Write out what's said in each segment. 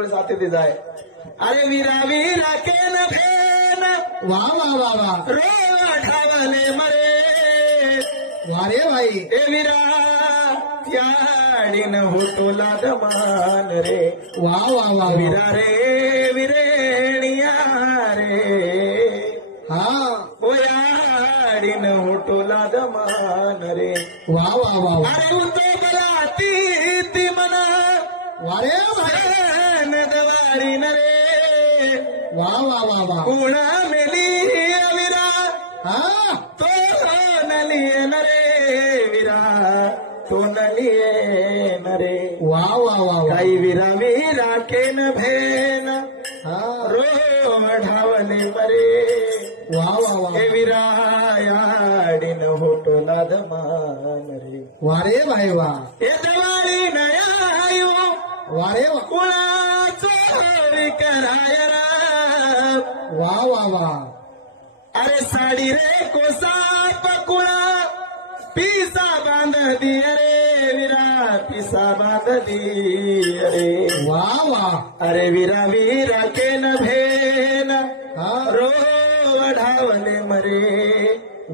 वेळेस आते ते जाय अरे वीरा वीरा के न भेन वा वा वा वा रो ठावले मरे वा रे भाई ए वीरा त्याडीन होतोला दमान रे वा वा वा वा वीरा रे विरेणिया रे हा ओ याडीन होतोला दमान रे वा वा वा वा अरे उतो बला ती मना वा रे भाई दवारी न रे वा वा वा वा कुणा मेली विरा हा तो नलिये न रे विरा तो नलिये न रे वा वा वा वा काही विरा विरा केन भेन हा रो ढावले मरे वा वा वा हे विरा याडीन होतो नादमान रे वा रे भाई वा हे दवारी नयायो वा रे वा कुणा चोरी करायरा वा वा वा अरे साडी रे कोसा पकुणा पिसा बांध दी अरे विरा पिसा बांध दी अरे वा वा अरे विरा विरा के न भेन हा रो ढावले मरे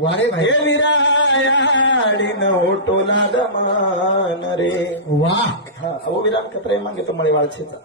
वा रे भाई हे विरा याडीन होटोला दमान रे वा हा अहो विराम का प्रेम मागे तो मळेवाळछेचा